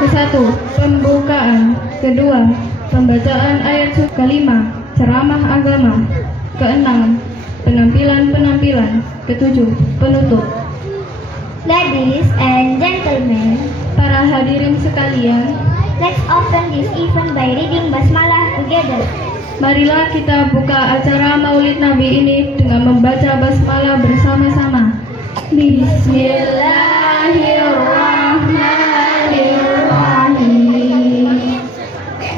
Ke-1, pembukaan. Kedua, pembacaan ayat suci. Kelima, ceramah agama. Keenam, penampilan-penampilan. Ketujuh, penutup. Ladies and gentlemen, Para hadirin sekalian, let's open this event by reading Basmalah together. marilah kita buka acara Maulid Nabi ini dengan membaca basmalah bersama-sama. Bismillahirrahmanirrahim.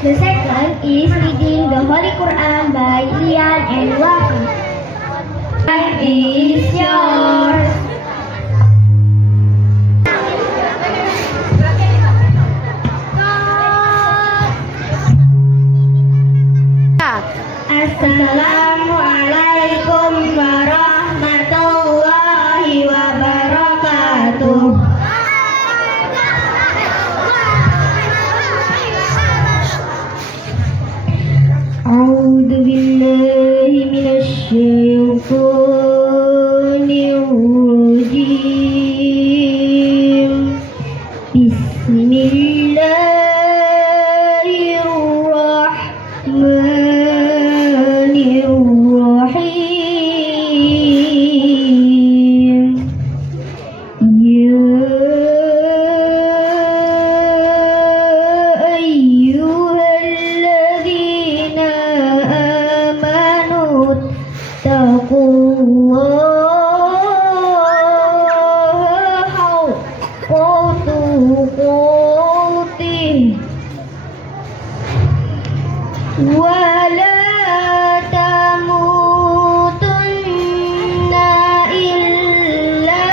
The second is reading the Holy Quran by Lian and Wafi. Time is yours. Assalamualaikum warahmatullahi wabarakatuh. A'udzu billahi minasy syaithanir rajim. Bismillahirrahmanirrahim. Ya ayyuhalladzina amanu taqullaha haqqa tuqatih wa la tamutunna illa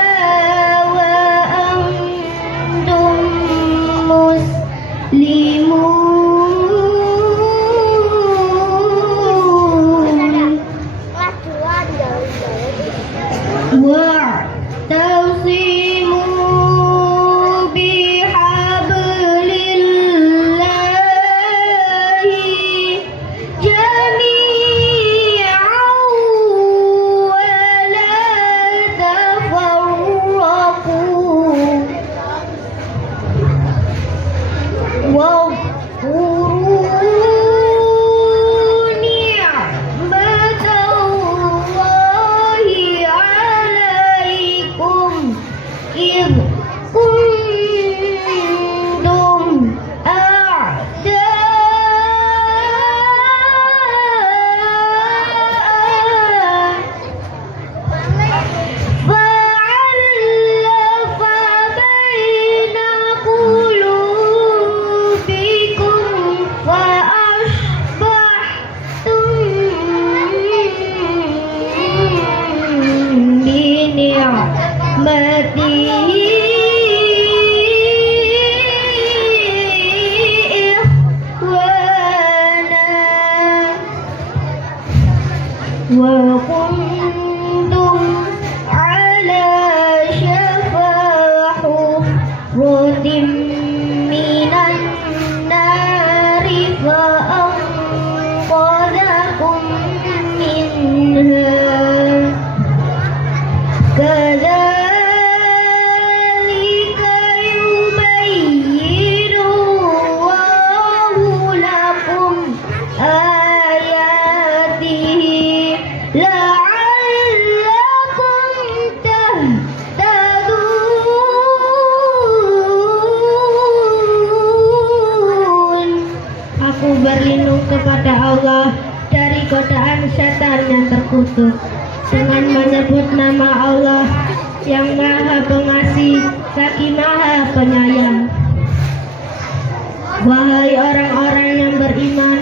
wa antum muslimun. Wa'tasimu bihablillahi jami'an wa la tafarraqu. واذكروا نعمة الله عليكم إذ كنتم أعداء فألف بين قلوبكم فأصبحتم بنعمته إخوانا وكنتم على شفا حفرة من النار فأنقذكم منها كذلك يبين الله لكم آياته لعلكم تهتدون. Aku berlindung kepada Allah dari godaan setan yang terkutuk dengan menyebut nama Allah yang Maha Pengasih lagi Maha Penyayang. Wahai orang-orang yang beriman,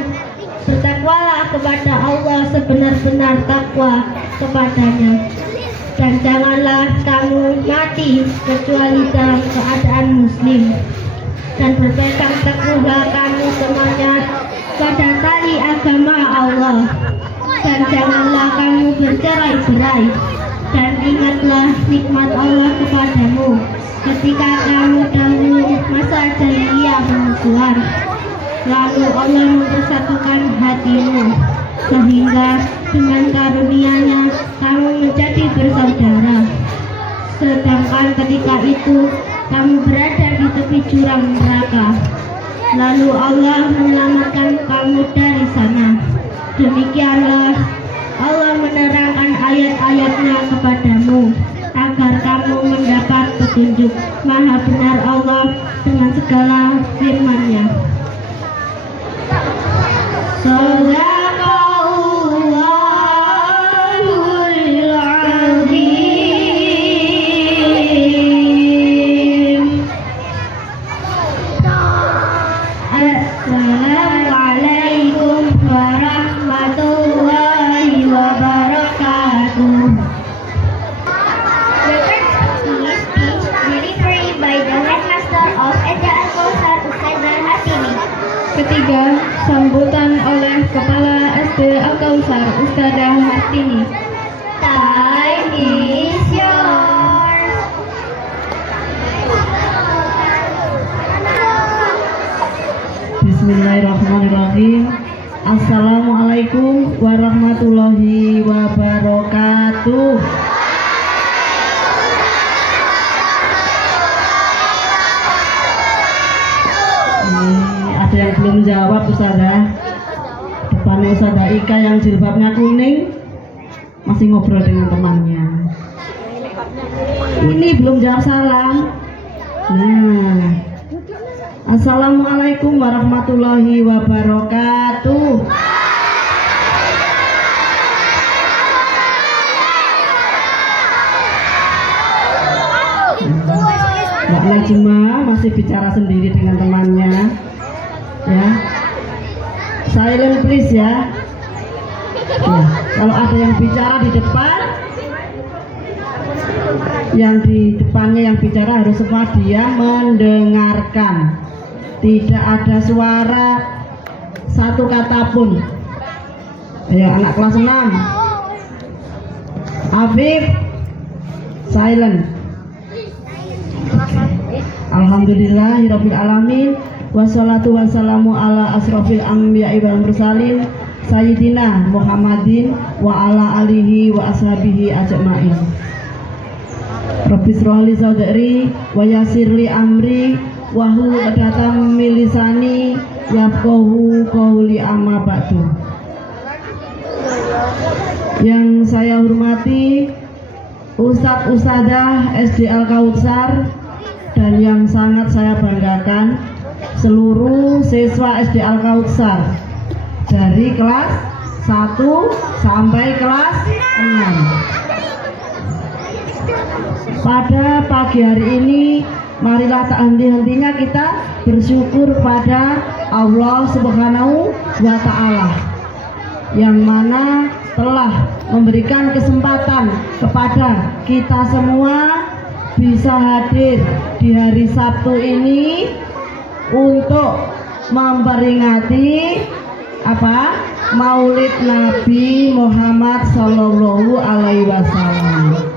bertakwalah kepada Allah sebenar-benar takwa kepadanya, dan janganlah kamu mati kecuali dalam keadaan muslim, dan berpegang teguhlah kamu semuanya pada tali agama Allah, dan janganlah kamu bercerai-berai, dan ingatlah nikmat Allah kepadamu ketika kamu dahulu masa jahiliyah bermusuhan, lalu Allah mempersatukan hatimu sehingga dengan karunia-Nya kamu menjadi bersaudara. Sedangkan ketika itu kamu berada di api jurang neraka. Lalu Allah menyelamatkan kamu dari sana. Demikianlah Allah menerangkan ayat-ayatnya kepadamu agar kamu mendapat petunjuk. Maha benar Allah dengan segala firman-Nya. Sadaqallahul azim. Assalamualaikum warahmatullahi wabarakatuh. The first speech delivered by the headmaster of SD Al-Kautsar Ustadzah Hartini. Ketiga, sambutan oleh Kepala SD Al-Kautsar Ustadzah Hartini. Time is yours. Bismillahirrahmanirrahim. Assalamualaikum warahmatullahi wabarakatuh. Ada yang belum jawab Ustazah. Depannya Ustazah Ika yang jilbabnya kuning masih ngobrol dengan temannya. Ini belum jawab salam. Nah, Assalamualaikum warahmatullahi wabarakatuh. Mbak Najma masih bicara sendiri dengan temannya. Ya, silent please ya. Ya, kalau ada yang bicara di depan, yang di depannya yang bicara harus semua dia mendengarkan. Tidak ada suara satu kata pun. Ayo anak kelas 6. Afif, silent. Alhamdulillahirabbil alamin. Wassalatu wassalamu ala asrofil anbiya'i wal mursalin Sayyidina Muhammadin wa ala alihi wa ashabihi ajma'in. Rabbi shrahli sadri wa yassirli amri wa hlul 'uqdatam min lisani yafqahu qawli amma ba'du. Yang saya hormati Ustadz Ustadzah SD Al-Kautsar dan yang sangat saya banggakan seluruh siswa SD Al-Kautsar dari kelas 1 sampai kelas 6. Pada pagi hari ini marilah tak henti-hentinya kita bersyukur pada Allah Subhanahu wa Ta'ala yang mana telah memberikan kesempatan kepada kita semua bisa hadir di hari Sabtu ini untuk memperingati Maulid Nabi Muhammad Sallallahu Alaihi Wasallam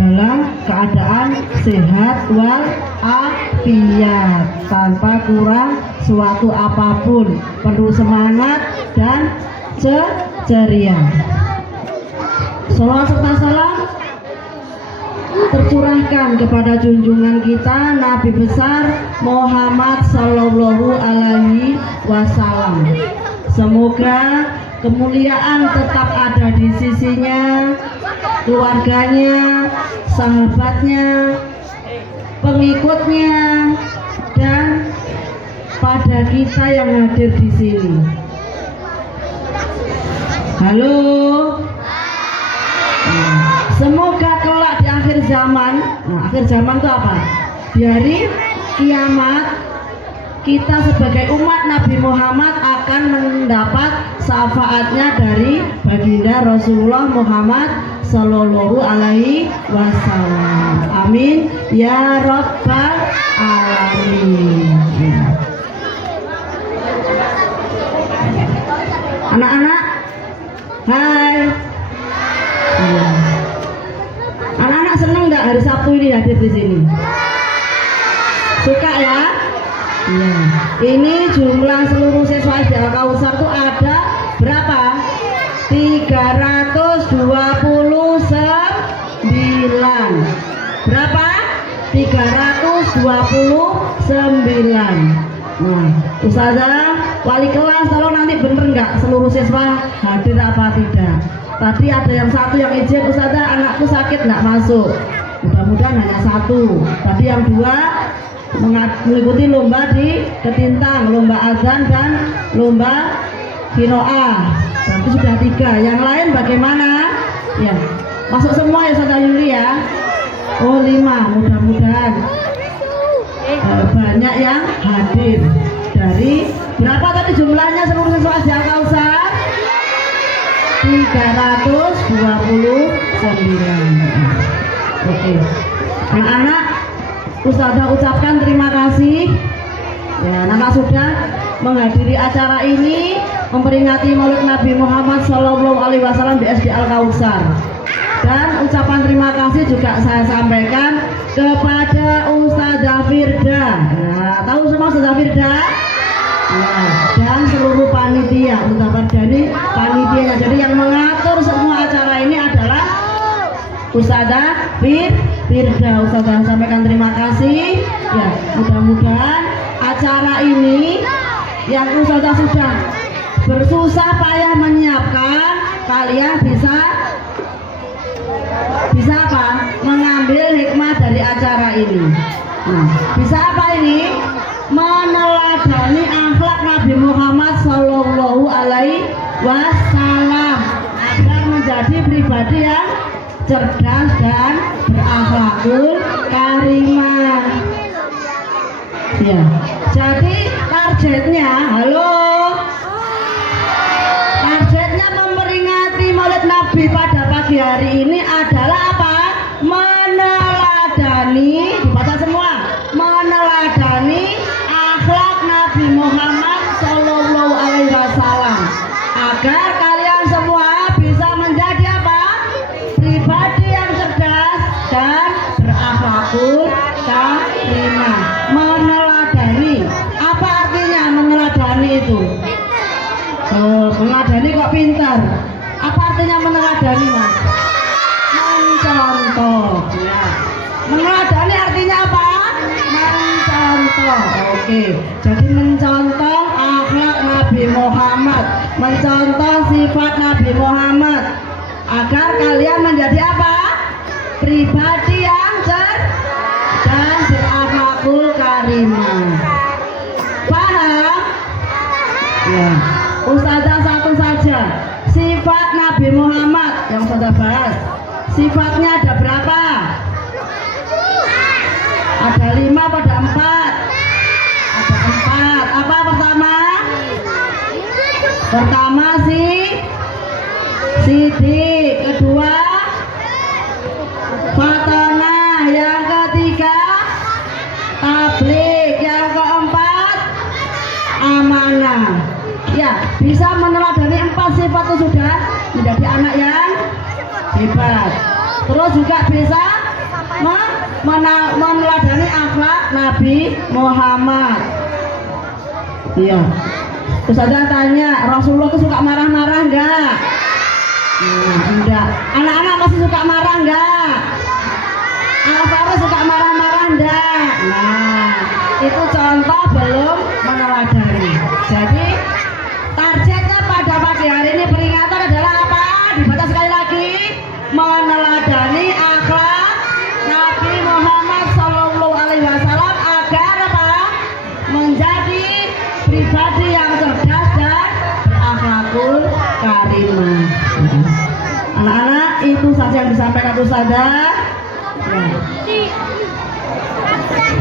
dalam keadaan sehat wal afiat tanpa kurang suatu apapun, penuh semangat dan ceria. Salawat serta salam tercurahkan kepada junjungan kita Nabi besar Muhammad Sallallahu Alaihi Wasallam. Semoga kemuliaan tetap ada di sisinya, keluarganya, sahabatnya, pengikutnya, dan pada kita yang hadir di sini. Halo. Semoga kelak di akhir zaman, akhir zaman itu apa? Di hari kiamat kita sebagai umat Nabi Muhammad akan mendapat syafaatnya dari baginda Rasulullah Muhammad Sallallahu Alaihi Wasallam. Amin ya Rabbal Alamin. Anak-anak, hai. Anak-anak senang nggak hari Sabtu ini hadir di sini? Suka ya? Iya. Ini jumlah seluruh siswa SD Al-Kautsar itu ada berapa? 329. Berapa? tahlilan. Nah, Ustazah, wali kelas tolong nanti bener nggak seluruh siswa hadir apa tidak? Tadi ada yang satu yang izin, Ustazah anakku sakit nggak masuk. Mudah-mudahan hanya satu. Tadi yang dua mengikuti lomba di Ketintang, lomba azan dan lomba Qiraah. Berarti sudah 3. Yang lain bagaimana? Ya, masuk semua ya Ustazah Yuli ya. Oh 5, mudah-mudahan banyak yang hadir. Dari berapa tadi jumlahnya seluruh siswa di Al-Kausar? 329. Oke. Anak-anak, Ustazah ucapkan terima kasih. Ya, anak sudah menghadiri acara ini memperingati Maulid Nabi Muhammad SAW di SD Al-Kausar. Dan ucapan terima kasih juga saya sampaikan kepada Ustazah Firda. Nah, tahu semua Ustazah Firda? Nah, dan seluruh panitia. Ustazah Firda ini panitianya. Jadi yang mengatur semua acara ini adalah Ustazah Firda. Ustazah sampaikan terima kasih. Ya, mudah-mudahan acara ini yang Ustazah sudah bersusah payah menyiapkan, kalian bisa apa? Mengambil hikmah dari acara ini. Nah, bisa apa ini? Meneladani akhlak Nabi Muhammad Sallallahu Alaihi Wasallam agar menjadi pribadi yang cerdas dan berakhlakul karimah. Ya, jadi targetnya, targetnya memperingati Maulid Nabi pada pagi hari ini adalah apa? Meneladani, dibaca semua, meneladani akhlak Nabi Muhammad Sallallahu Alaihi Wasallam agar kalian semua bisa menjadi apa? Pribadi yang cerdas dan berakhlakul karimah. Meneladani, apa artinya meneladani itu? Meneladani kok pintar? Apa artinya meneladani, Mas? Mencontoh. Ya. Meneladani artinya apa? Mencontoh. Oke. Jadi mencontoh akhlak Nabi Muhammad, mencontoh sifat Nabi Muhammad agar kalian menjadi apa? Pribadi yang cerdas dan berakhlakul karimah. Paham? Ya. Ustazah satu saja. Sifat Nabi Muhammad yang sudah bahas. Sifatnya ada berapa? Ada 5 pada 4. Ada 4. Apa pertama? Pertama Sidik. Kedua Fatanah. Yang ketiga Tablik. Yang keempat amanah. Ya, bisa meneladani 4 sifat itu sudah menjadi anak yang hebat. Terus juga bisa meneladani akhlak Nabi Muhammad. Iya. Ustazah tanya, Rasulullah itu suka marah-marah enggak? Enggak. Anak-anak masih suka marah enggak? Anak-anak suka marah-marah enggak? Nah, itu contoh belum meneladani. Jadi targetnya pada pagi hari ini peringatan adalah apa? Dibaca sekali lagi. Meneladani akhlak Nabi Muhammad Sallallahu Alaihi Wasallam agar apa? Menjadi pribadi yang cerdas dan berakhlakul karimah. Anak-anak, itu saja yang disampaikan Ustazah. Ya.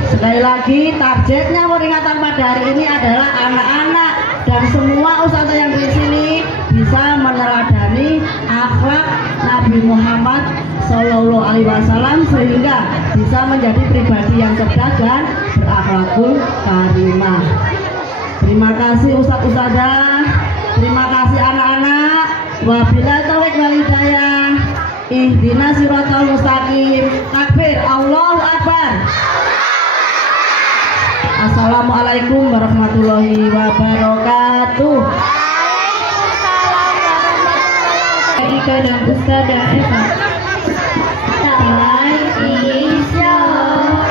Sekali lagi, targetnya peringatan pada hari ini adalah anak-anak dan semua ustazah yang di sini bisa meneladani akhlak Nabi Muhammad Sallallahu Alaihi Wasallam sehingga bisa menjadi pribadi yang cerdas dan berakhlakul karimah. Terima kasih ustaz-ustazah, terima kasih anak-anak. Wabillahi taufiq wal hidayah. Ihdinas siratal mustaqim. Takbir, Allahu Akbar. Assalamualaikum warahmatullahi wabarakatuh. Ika dan Ustazah Eva. Time is yours.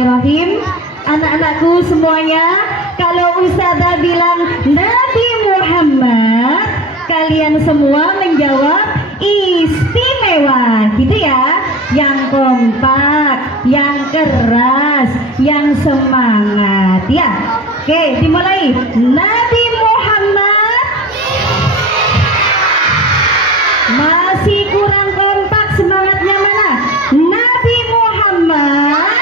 Bismillahirrahmanirrahim. Anak-anakku semuanya, kalau Ustazah bilang Nabi Muhammad, kalian semua menjawab istimewa, gitu ya. Yang kompak, yang keras, yang semangat, ya. Oke, dimulai. Nabi Muhammad. Masih kurang kompak, semangatnya mana? Nabi Muhammad.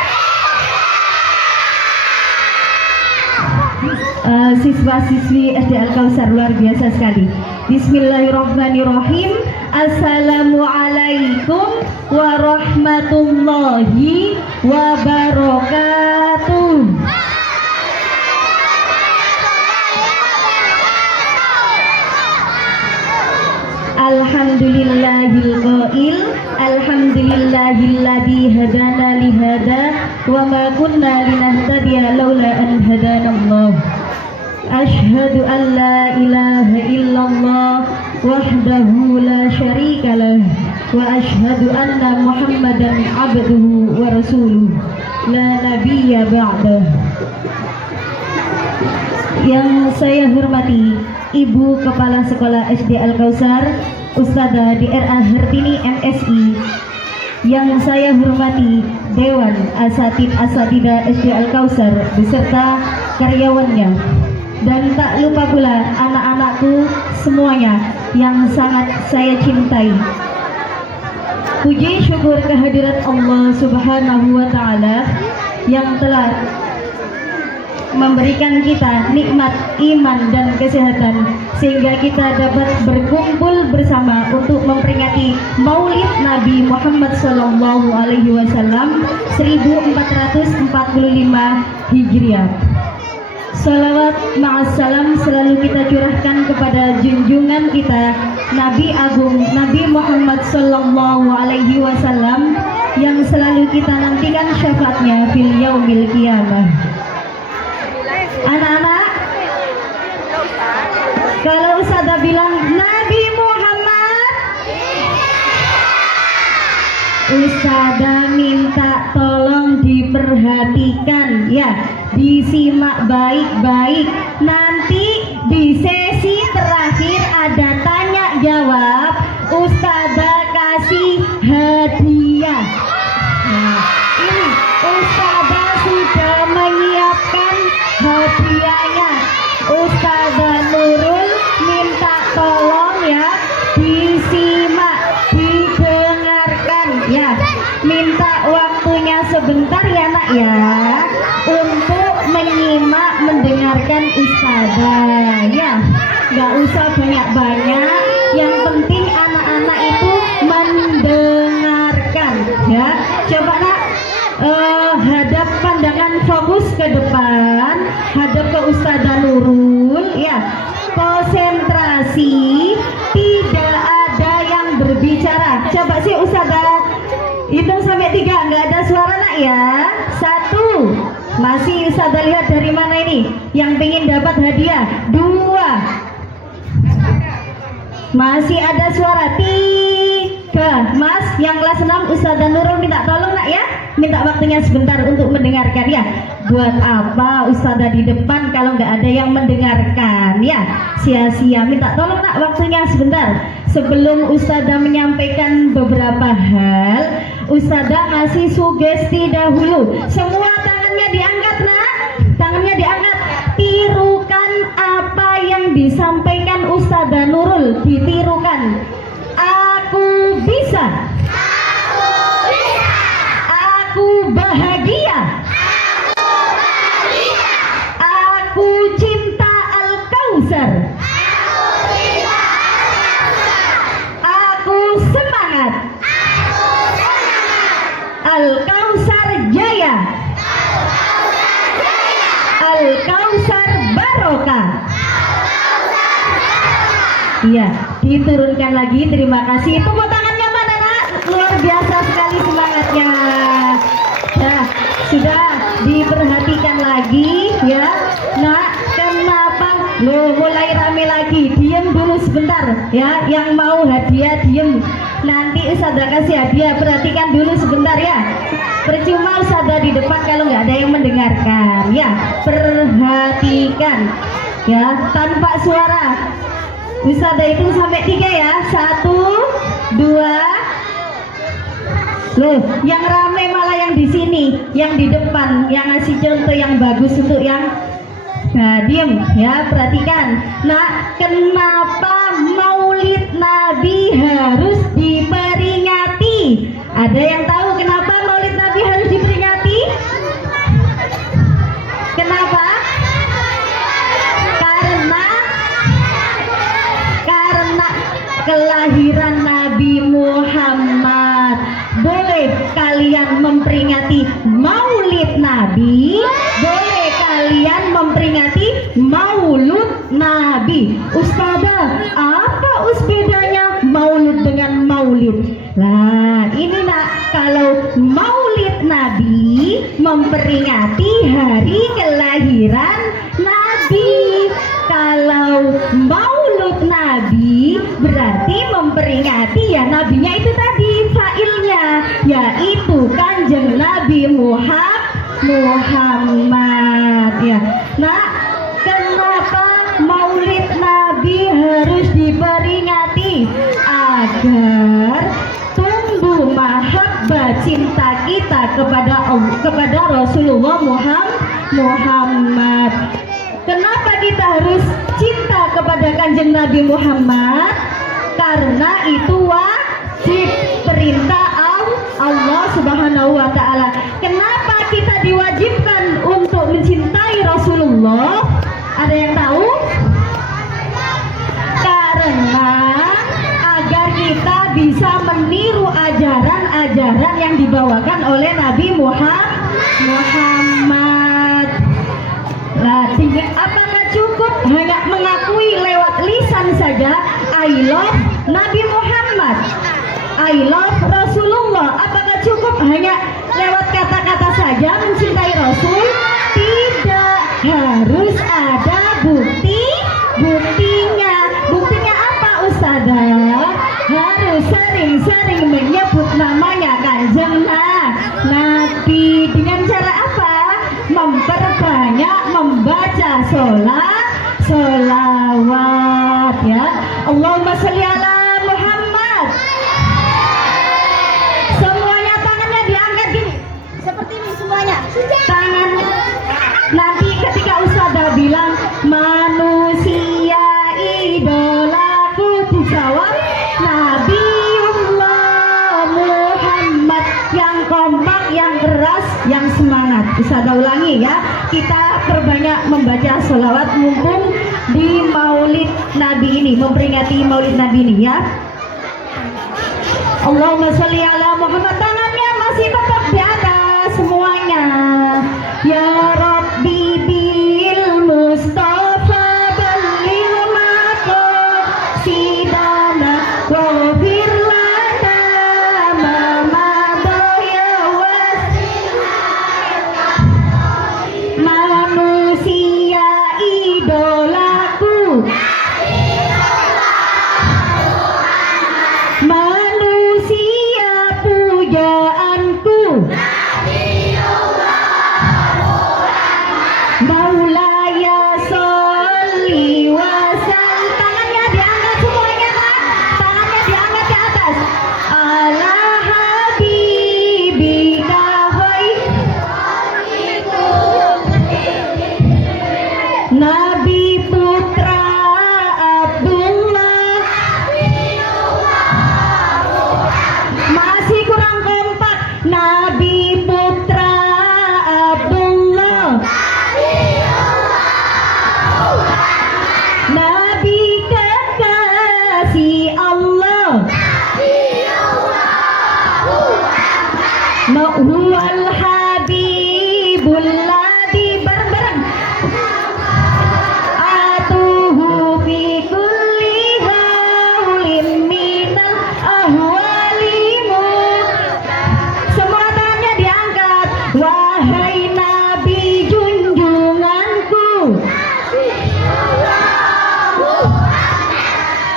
Siswa-siswi SD Al-Kausar luar biasa sekali. Bismillahirrahmanirrahim. Assalamualaikum warahmatullahi wabarakatuh. Alhamdulillahil qail, alhamdulillahilladzi hadana li hada wa ma kunna linahtadiya laula an hadanallah. Asyhadu an la ilaha illallah wahdahu la syarika lah wa asyhadu anna Muhammadan abduhu wa rasuluh la nabiyya ba'dah. Yang saya hormati Ibu Kepala Sekolah SD Al-Kausar, Ustazah DRA Hartini MSI. Yang saya hormati Dewan Asatid Asatidah SD Al-Kausar beserta karyawannya. Dan tak lupa pula anak-anakku semuanya yang sangat saya cintai. Puji syukur kehadirat Allah Subhanahu wa Ta'ala yang telah memberikan kita nikmat iman dan kesehatan sehingga kita dapat berkumpul bersama untuk memperingati Maulid Nabi Muhammad SAW 1445 Hijriah. Salawat ma'assalam selalu kita curahkan kepada junjungan kita Nabi Agung Nabi Muhammad SAW yang selalu kita nantikan syafaatnya fil yaumil qiyamah. Anak-anak, kalau Ustazah bilang Nabi Muhammad, Ustazah minta tolong diperhatikan ya, disimak baik-baik. Nanti di sesi terakhir ada tanya jawab, Ustazah kasih hadiah. Nah, ini Ustazah sudah menyiapkan hadiahnya. Ustazah Nurul minta tolong ya, disimak, didengarkan ya. Minta waktunya sebentar ya nak ya, untuk menyimak, mendengarkan Ustazah ya. Gak usah banyak-banyak, yang penting anak-anak itu mendengarkan ya. Coba nak, hadap pandangan fokus ke depan, hadap ke Ustazah Nurul ya. Konsentrasi, tidak ada yang berbicara. Coba sih Ustazah hitung sampai 3, nggak ada suara nak ya. 1, masih Ustazah lihat dari mana ini yang pengen dapat hadiah. 2, masih ada suara. 3, Mas yang kelas 6 Ustazah Nurul minta tolong nak ya, minta waktunya sebentar untuk mendengarkan ya. Buat apa Ustazah di depan kalau nggak ada yang mendengarkan ya, sia-sia. Minta tolong nak waktunya sebentar. Sebelum Ustazah menyampaikan beberapa hal, Ustazah ngasih sugesti dahulu. Semua tangannya diangkat nak, tangannya diangkat. Tirukan apa yang disampaikan Ustazah Nurul, ditirukan. Aku bisa. Aku bisa. Aku bahagia. Aku bahagia. Aku cinta Al-Kausar. Aku cinta Al-Kausar. Aku semangat. Aku semangat. Al-Kausar jaya. Al-Kausar jaya. Al-Kausar barokah. Iya, diturunkan lagi. Terima kasih. Tepuk tangannya mana nak? Luar biasa sekali semangatnya. Nah, sudah diperhatikan lagi ya. Nah, kenapa? Loh, mulai rame lagi. Diam dulu sebentar ya. Yang mau hadiah diam. Nanti Ustazah kasih hadiah. Perhatikan dulu sebentar ya. Percuma Ustazah di depan kalau nggak ada yang mendengarkan. Ya, perhatikan. Ya, tanpa suara. Ustazah hitung sampai 3 ya. 1, 2. Loh, yang rame malah yang di sini, yang di depan, yang ngasih contoh yang bagus untuk yang diem ya, perhatikan. Nah, kenapa Maulid Nabi harus diperingati? Ada yang tahu kenapa Maulid Nabi harus diperingati? Kenapa? Karena kelahiran Nabi Muhammad. Boleh kalian memperingati Maulid Nabi, boleh kalian memperingati Maulud Nabi. Ustazah, apa bedanya Maulud dengan Maulid? Nah, ini nak, kalau Maulid Nabi memperingati hari kelahiran Nabi. Kalau Maulud Nabi berarti memperingati ya nabinya itu tadi, failnya yaitu Kanjeng Nabi Muhammad ya. Nah, kenapa Maulid Nabi harus diperingati? Agar tumbuh mahabbah cinta kita kepada Rasulullah Muhammad. Kenapa kita harus cinta kepada Kanjeng Nabi Muhammad? Karena itu wajib, perintah Allah Subhanahu wa Ta'ala. Kenapa kita diwajibkan untuk mencintai Rasulullah? Ada yang tahu? Karena agar kita bisa meniru ajaran-ajaran yang dibawakan oleh Nabi Muhammad. Nah, apakah cukup hanya mengakui lewat lisan saja I love Nabi Muhammad, I love Rasulullah? Apakah cukup hanya lewat kata-kata saja mencintai Rasul? Tidak, harus ada buktinya. Buktinya apa Ustazah? Harus sering-sering menyebut namanya Kanjeng Nabi. Dengan cara apa? Memperbanyak membaca sholawat ya. Allahumma sholli ala Muhammad. Semuanya tangannya diangkat gini, seperti ini semuanya. Tangan nanti ketika Ustazah bilang manusia idolaku, dijawab Nabiullah Muhammad. Yang kompak, yang keras, yang semangat. Ustazah ulangi ya, kita perbanyak membaca sholawat mumpung di Maulid Nabi ini, memperingati Maulid Nabi ini ya. Allahumma sholli ala Muhammad. Tangannya masih tetap di atas semuanya. Ya Rabbi bil Mustafa balil maqasidana wa ghfir lana ma madaya manusia idolaku, manusia pujaanku, Maulaya sholli wa sallim. Tangannya diangkat semuanya kan? Tangannya diangkat ke atas. Ala habibika Nabi putra Abdullah. Masih kurang kompak. Nabi putra Abdullah. Nabi kekasih Allah. Huwal habibul ladzi bareng-bareng atuhu fi kulli haulin minal ahwalimu. Semua tangannya diangkat. Wahai Nabi junjunganku,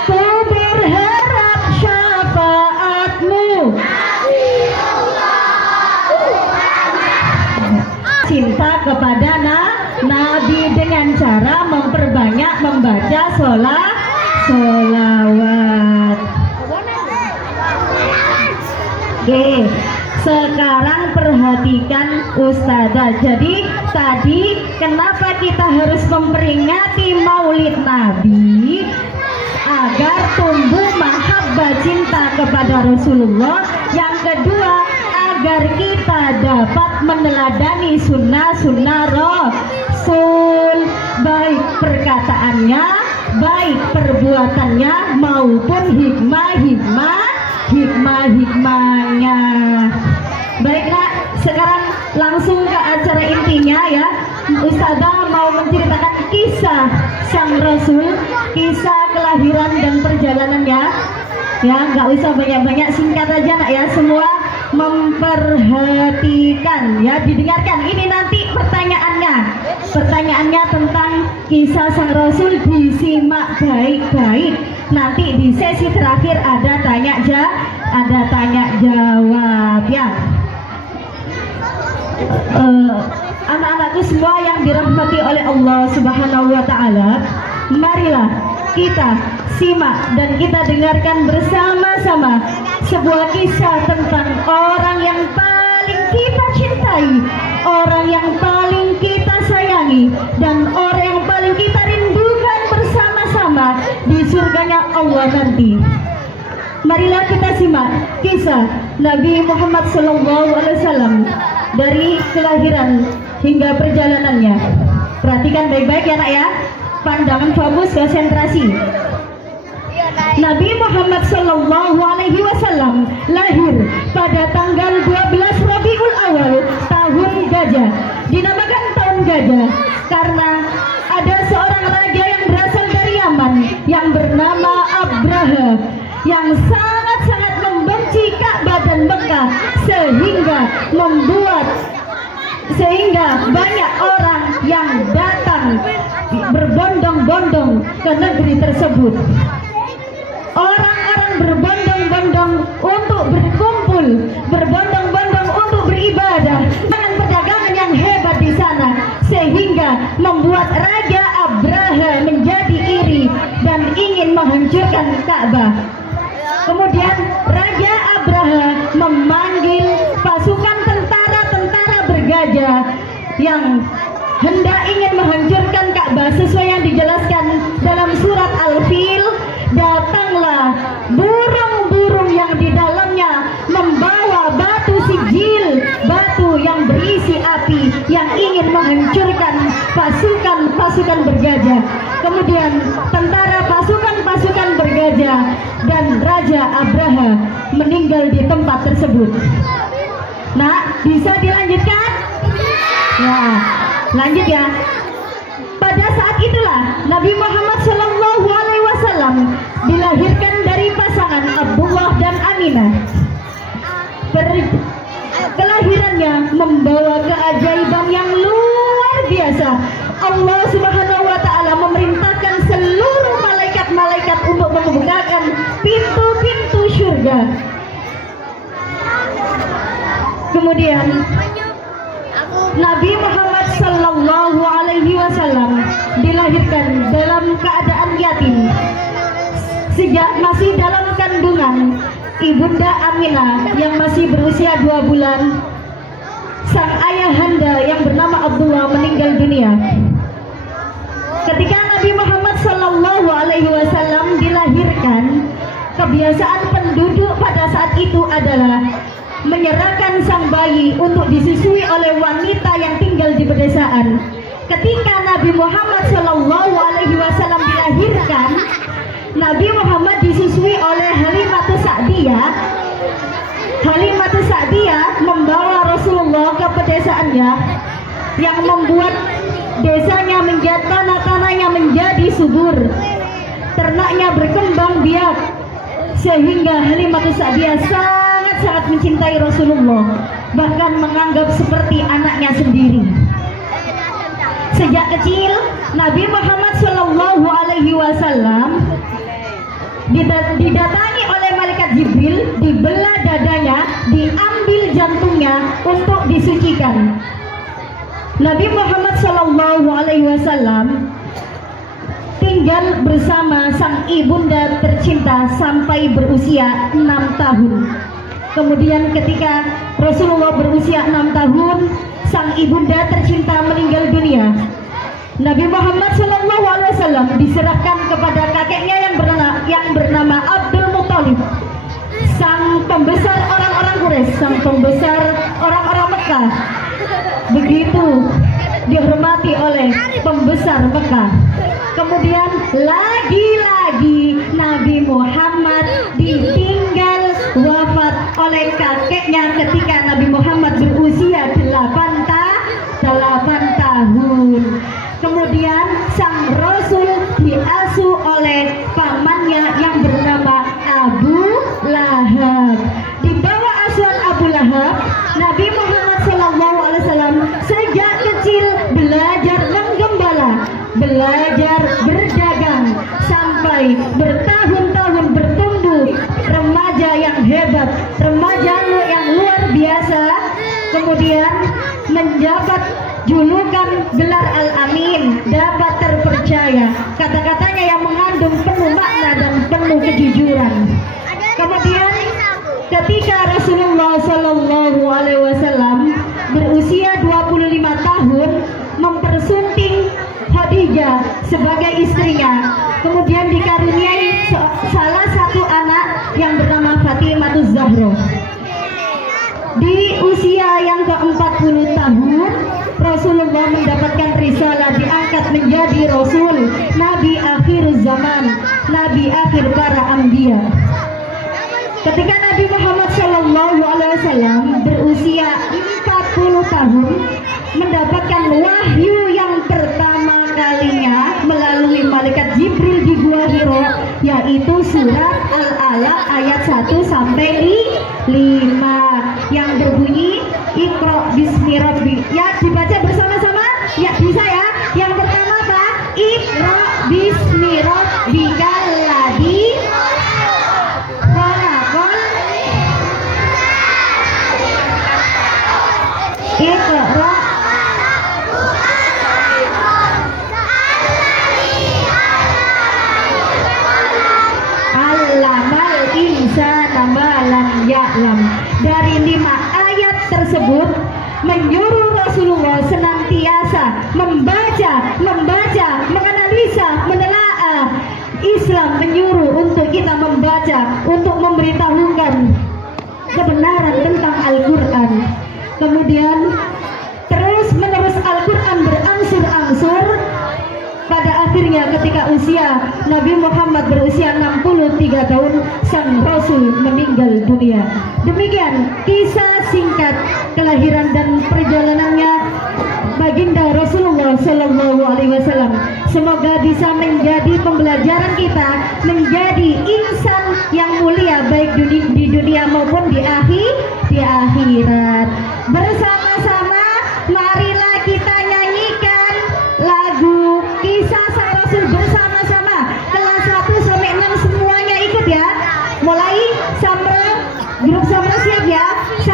ku berharap syafaatmu. cinta kepada Nabi dengan cara memperbanyak membaca sholawat. Oke, sekarang perhatikan Ustazah. Jadi tadi kenapa kita harus memperingati Maulid Nabi? Agar tumbuh mahabbah cinta kepada Rasulullah. Yang kedua, agar kita dapat meneladani sunnah-sunnah Rasul, baik perkataannya, baik perbuatannya maupun hikmah-hikmahnya. Baiklah, sekarang langsung ke acara intinya ya. Ustazah mau menceritakan kisah sang Rasul, kisah kelahiran dan perjalanannya. Ya, nggak usah banyak-banyak, singkat aja nak ya. Semua memperhatikan ya, didengarkan. Ini nanti pertanyaannya tentang kisah sang Rasul, disimak baik-baik. Nanti di sesi terakhir ada tanya jawab ya. Anak-anakku semua yang dirahmati oleh Allah Subhanahu wa Ta'ala, marilah kita simak dan kita dengarkan bersama-sama sebuah kisah tentang orang yang paling kita cintai, orang yang paling kita sayangi, dan orang yang paling kita rindukan bersama-sama di surganya Allah nanti. Marilah kita simak kisah Nabi Muhammad SAW dari kelahiran hingga perjalanannya. Perhatikan baik-baik ya nak ya. Pandangan fokus, konsentrasi. Nabi Muhammad SAW lahir pada tanggal 12 Rabiul Awal tahun gajah. Dinamakan tahun gajah karena ada seorang raja yang berasal dari Yaman yang bernama Abraha, yang sangat-sangat membenci Ka'bah dan Mekah sehingga banyak orang yang datang berbondong-bondong ke negeri tersebut. Orang-orang berbondong-bondong untuk berkumpul, berbondong-bondong untuk beribadah dengan perdagangan yang hebat di sana, sehingga membuat Raja Abraha menjadi iri dan ingin menghancurkan Ka'bah. Kemudian Raja Abraha memanggil pasukan tentara-tentara bergajah yang hendak ingin menghancurkan Ka'bah sesuai yang dijelaskan dalam surat Al-Fil. Datanglah burung-burung yang di dalamnya membawa batu sijil, batu yang berisi api yang ingin menghancurkan pasukan bergajah. Kemudian pasukan bergajah dan Raja Abraha meninggal di tempat tersebut. Nah, bisa dilanjutkan? Ya, lanjut ya. Pada saat itulah Nabi Muhammad SAW dilahirkan dari pasangan Abdullah dan Aminah. Kelahirannya membawa keajaiban yang luar biasa. Allah Subhanahu wa Ta'ala memerintahkan seluruh malaikat-malaikat untuk membukakan pintu-pintu surga. Kemudian Nabi Muhammad SAW dilahirkan dalam keadaan yatim. Sejak masih dalam kandungan Ibunda Aminah yang masih berusia 2 bulan, sang ayahanda yang bernama Abdullah meninggal dunia. Ketika Nabi Muhammad SAW dilahirkan, kebiasaan penduduk pada saat itu adalah menyerahkan sang bayi untuk disusui oleh wanita yang tinggal di pedesaan. Ketika Nabi Muhammad SAW dilahirkan, Nabi Muhammad disusui oleh Halimatus Sa'diyah. Halimatus Sa'diyah membawa Rasulullah ke pedesaannya, yang membuat desanya menjadi tanah-tanahnya menjadi subur, ternaknya berkembang biak, sehingga Halimatus Sa'diyah sangat mencintai Rasulullah, bahkan menganggap seperti anaknya sendiri. Sejak kecil Nabi Muhammad SAW didatangi oleh malaikat Jibril, dibelah dadanya, diambil jantungnya untuk disucikan. Nabi Muhammad Shallallahu Alaihi Wasallam tinggal bersama sang ibunda tercinta sampai berusia 6 tahun. Kemudian ketika Rasulullah berusia 6 tahun, sang ibunda tercinta meninggal dunia. Nabi Muhammad Shallallahu Alaihi Wasallam diserahkan kepada kakeknya yang bernama Abdul Muthalib, sang pembesar orang-orang Quraisy, sang pembesar orang-orang Mekah. Begitu dihormati oleh pembesar Mekah. Kemudian lagi-lagi Nabi Muhammad ditinggal wafat oleh kakeknya ketika Nabi Muhammad berusia 8 tahun. Kemudian sang Rasul diasuh oleh pamannya yang bernama Abu Lahab. Di bawah asuhan Abu Lahab, Nabi Muhammad SAW sejak kecil belajar menggembala, belajar berdagang, sampai bertahun-tahun bertumbuh remaja yang hebat, remaja yang luar biasa. Kemudian menjabat julukan gelar Al-Amin, dapat terpercaya, kata-katanya yang mengandung penuh makna dan penuh kejujuran. Kemudian ketika Rasulullah Shallallahu Alaihi Wasallam berusia 25 tahun mempersunting Khadijah sebagai istrinya, kemudian dikaruniai salah satu anak yang bernama Fatimah Zahra. Di usia yang ke-40 tahun, Rasulullah mendapatkan risalah, diangkat menjadi Rasul, Nabi akhir zaman, Nabi akhir para anbiya. Ketika Nabi Muhammad SAW berusia 40 tahun, mendapatkan wahyu yang pertama kalinya melalui malaikat Jibril di Gua Hiro, yaitu surat Al-Alaq ayat 1 sampai 5 yang berbunyi Iqra bismi rabbi. Ya, dibaca bersama-sama? Ya, bisa ya. Yang pertama apa? Iqra bismi rabbikal ladzi khalaqal. Iqra Allamal insana ma lam ya'lam. Dari 5 ayat tersebut menyuruh Rasulullah senantiasa membaca, menganalisa, menelaah. Islam menyuruh untuk kita membaca, untuk memberitahukan kebenaran tentang Al-Quran. Kemudian terus menerus Al-Quran berangsur-angsur. Pada akhirnya ketika usia Nabi Muhammad berusia 63 tahun, sang Rasul meninggal dunia. Demikian kisah singkat kelahiran dan perjalanannya baginda Rasulullah Shallallahu Alaihi Wasallam. Semoga bisa menjadi pembelajaran kita, menjadi insan yang mulia baik di dunia maupun di akhirat. Bersama-sama marilah kita nyanyikan lagu kisah sang Rasul bersama-sama. Kelas 1 sampai 6 semuanya ikut ya. Mulai Samra, grup Samra siap ya. 1,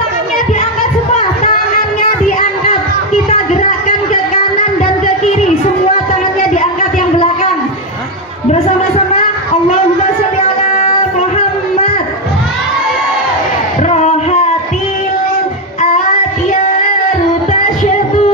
tangannya diangkat semua, tangannya diangkat. Kita gerakkan ke kanan dan ke kiri, semua tangannya diangkat yang belakang. Bersama-sama Allahumma sholli ala Muhammad. Rohatil atyaru tasyadu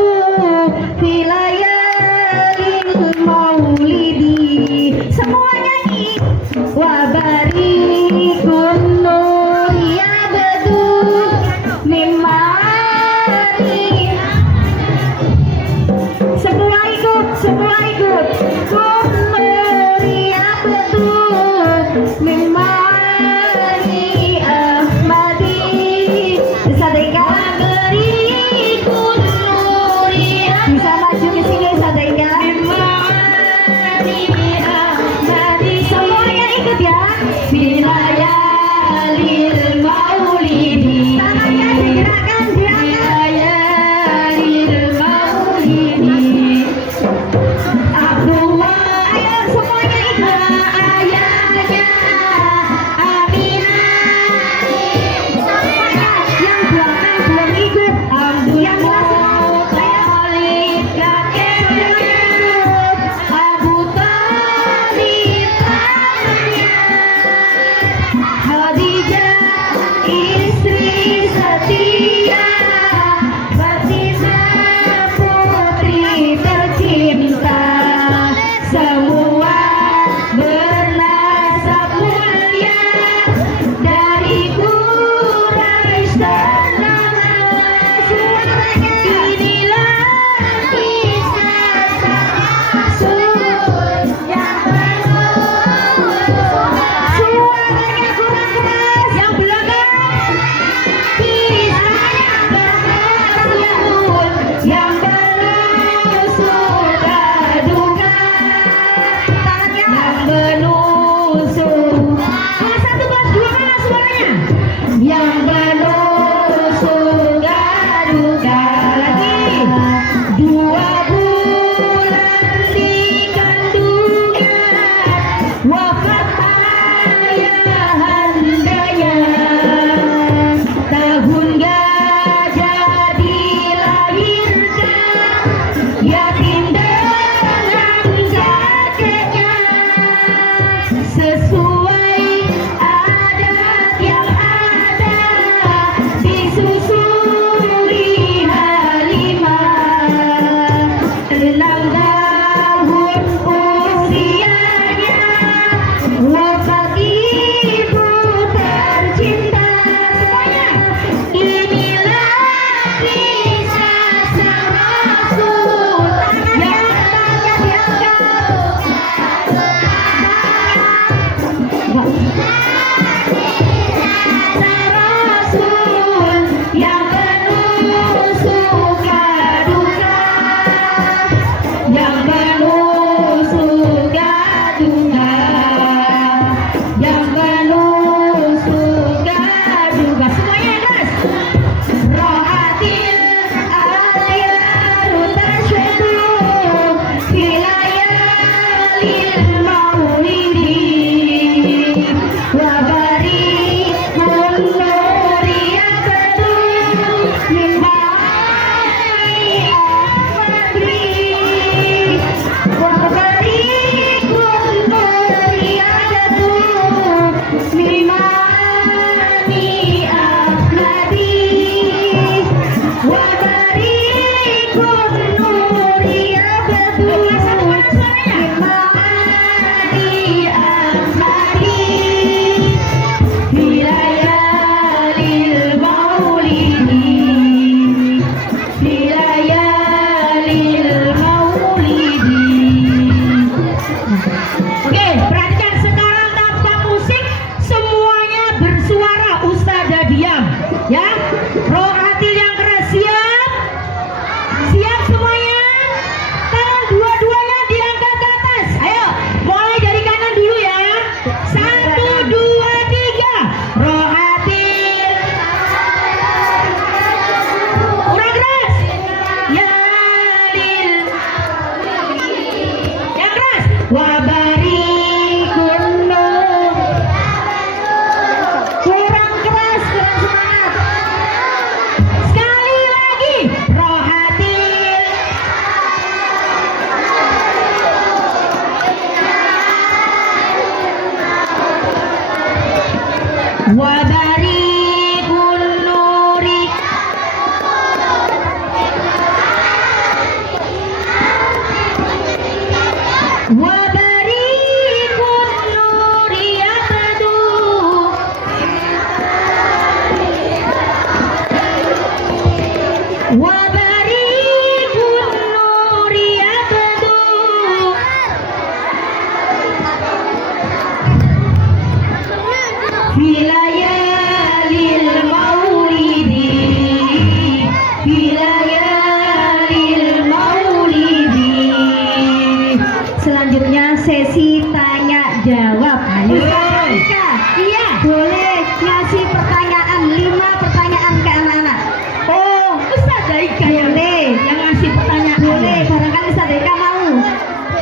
jawab. Ayo. Ustazah Rika, Iya. boleh ngasih pertanyaan 5 pertanyaan ke anak-anak? Oh, Ustazah Ika Boleh. yang ngasih pertanyaan. Boleh, barangkali Ustazah Rika mau.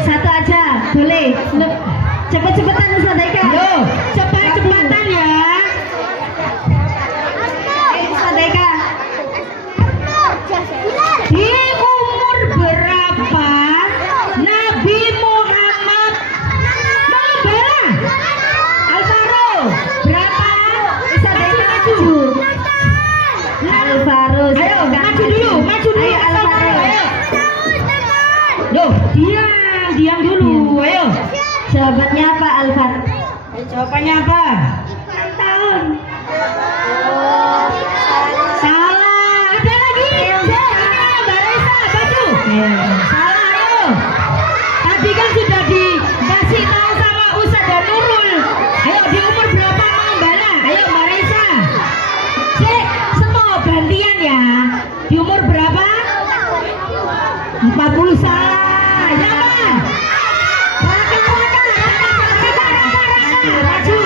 Satu aja, boleh. Cepet-cepetan Ustazah Rika. Yo, cepat-cepatan ya. Ustazah Rika. Di umur berapa Nabi Muhammad mengembara? Alvaro, berapa? Ustazah Rika maju. Alvaro, Ayo, maju dulu. Ayo Alvaro. Ayo. Loh, diam dulu. Ayo. Jawabannya apa Alvaro? Jawabannya apa? 6 tahun. Salah. Ada lagi. Mbak Raisa, baju. Salah, ayo. Tadi kan sudah dikasih tahu sama Ustazah Nurul. Ayo, di umur berapa mengembara? Ayo, Mbak Raisa. Cek, semua gantian ya. Di umur berapa? 40 salah. Ya kan? Maju.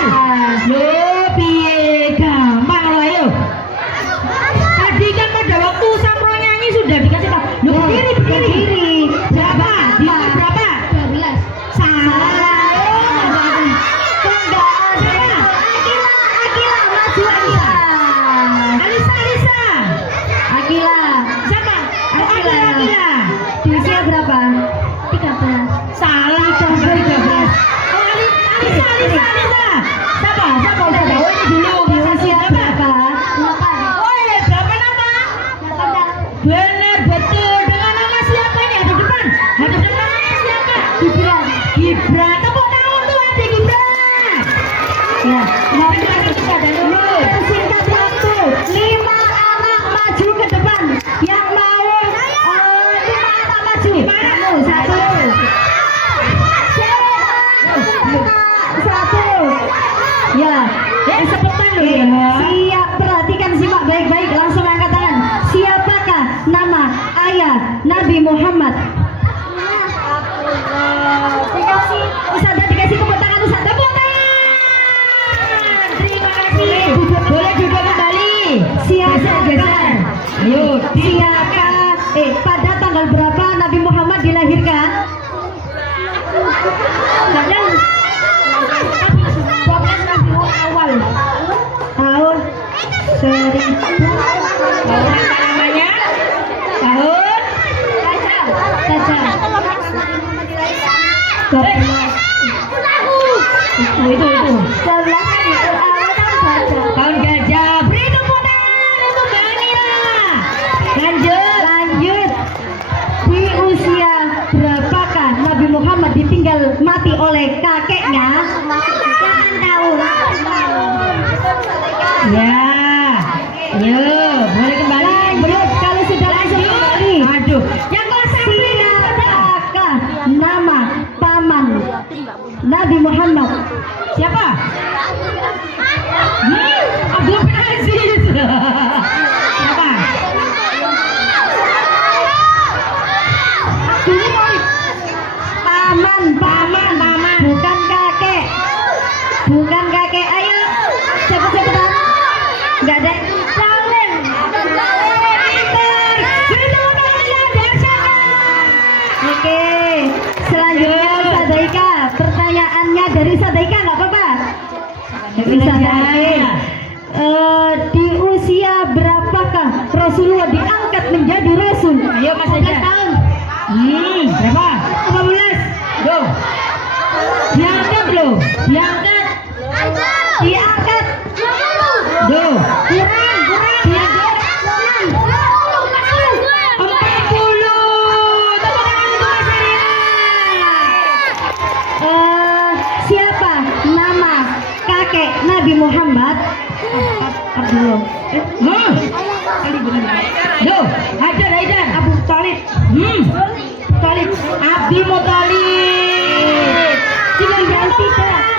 Loh, piye gampang loh, ayo. Tadi kan pada waktu Samro nyanyi sudah dikasih tahu. Loh, berdiri. Berapa? Di umur berapa? 12. Salah. Kok nggak ada? Akila, maju Akila. Alisa. Akila. Siapa? Oh, Akila. Akila. Di usia berapa? 13. Salah, 13. Oh, Alisa. Siapa? Udah tahu ini dulu. Di usia berapa? 8. Oh, berapa nama? Benar, betul. Dengan nama siapa ini? Hadap depan. Hadap depan namanya siapa? Gibran. Tepuk tangan tuh adik Gibran. Ya. Mau Ada Nurul. singkat waktu. 5 anak maju ke depan. Yang mau 5 anak maju. Kamu satu. Satu. Ya. Cepetan loh ya. Siap, perhatikan simak baik-baik, langsung angkat tangan. Siapakah nama ayah Nabi Muhammad? Ustazah dikasih tepuk tangan, Ustazah tepuk tangan. Terima kasih. Boleh juga kembali. Siapakah? Ayo. Pada tanggal berapa Nabi Muhammad dilahirkan? Kadang 12 Rabiul Awal tahun 1000. Apa namanya? Tahun. Saja. Itu. 11 Rabiul Awal tahun saja. Tahun gajah. Beri tepuk tangan untuk Danila. Lanjut. Di usia berapakah Nabi Muhammad ditinggal mati oleh kakeknya? 8 tahun. Ya. Yo, boleh kembali. Lanjut. Kalau sudah langsung kembali. Aduh, yang kelas Siapakah nama paman Nabi Muhammad? siapa? Abdul Aziz. Siapa? Paman. Bukan kakek. Ayo, cepet-cepetan. Nggak ada. Salim. Oke, selanjutnya Ustazah Ika. Pertanyaannya dari Ustazah Ika, nggak apa-apa? Ustazah Ika. Di usia berapakah Rasulullah diangkat menjadi Rasul? Ayo Mas 14 Eka. tahun. Berapa? 15. Loh. Diangkat loh. Diangkat. Diangkat. Duh. Kurang. Diangkat. 40. Tepuk tangan untuk Mas Arya. Siapa nama kakek Nabi Muhammad? Abdullah. Duh. Haidar. Abu Thalib. Thalib. Abdi Muthalib. Tidak.